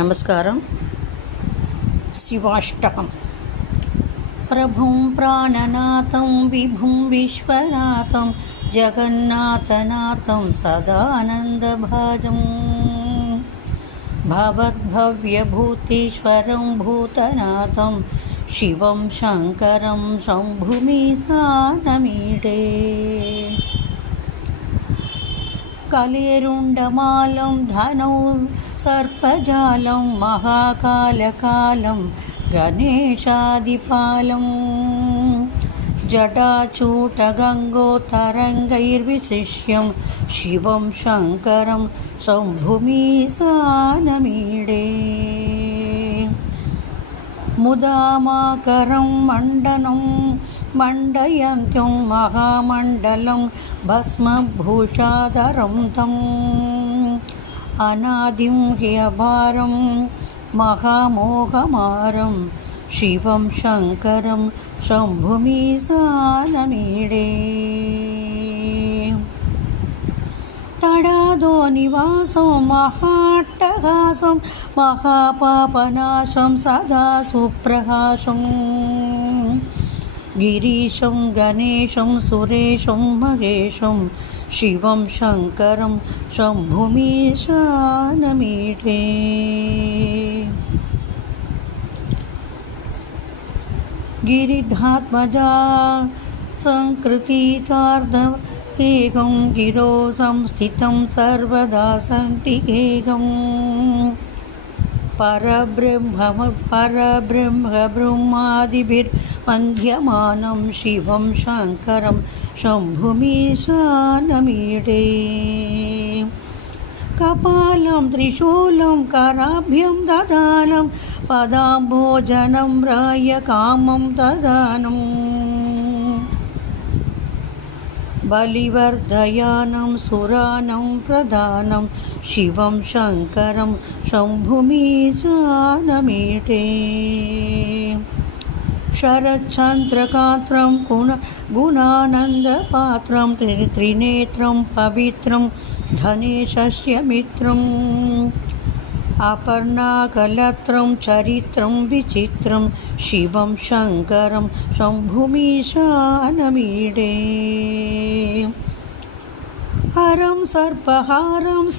నమస్కారం. శివాష్టకం. ప్రభుం ప్రాణనాథం విభుం విశ్వనాథం జగన్నాథనాథం సదానందభాజం భవద్భవ్యభూతీశ్వరం భూతనాథం శివం శంకరం శంభుమీశానమీడే కలేరుండమాలం ధనౌ సర్పజాలం మహాకాలకాలం గణేశాదిపాలం జటాచూటగంగోతరంగైర్విశిష్యం శివం శంకరం శంభుమీశానమీడే ముదామాకరం మండనం మండయంత్యం మహామండలం భస్మభూషాధరం తం అనాదిం హ్యభారం మహామోహమారం శివం శంకరం శంభుమీశానమీడే తడాదో నివాసం మహాట్టహాసం మహాపాపనాశం సదా సుప్రహాసం గిరీశం గణేశం సురేశం మహేశం శివం శంకరం శంభుమీశానమీడే గిరిధాత్మజా సంకృతితార్థ ఏకం గిరో సంస్థితం సర్వదా సంతికేకం పరబ్రహ్మాదిభిర్వంద్యమానం శివం శంకరం శంభుమీశానమీడే కపాలం త్రిశూలం కరాభ్యం దదానం పదాంభోజనం రాయ కామం దదానం బలివర్ధయానం సురానం ప్రధానం శివం శంకరం శంభుమీశానమీడే శరచ్చంద్రకాత్రం గుణానందపాత్రం త్రినేత్రం పవిత్రం ధనేశస్య మిత్రం అపర్ణాకలత్రం చరిత్రం విచిత్రం శివం శంకరం శంభుమీశానమీడే హరం సర్పహారం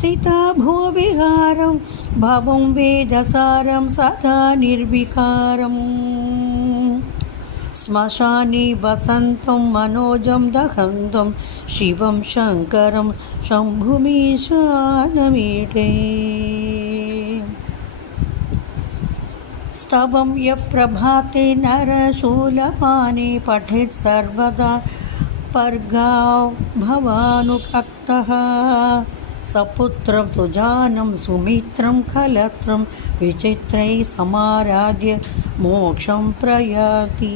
సీతాభోవిహారం భవం వేదసారం సదా నిర్వికారం శ్మశాని వసంతం మనోజం దహంతం శివం శంకరం శంభుమీశానమీడే స్తవం యప్రభాతే నరశూలపానే పఠేత్ సర్వదా పర్గావ్ భవానుక్తః సపుత్రం సుజానం సుమిత్రం కలత్రం విచిత్రై సమారాధ్య మోక్షం ప్రయాతి.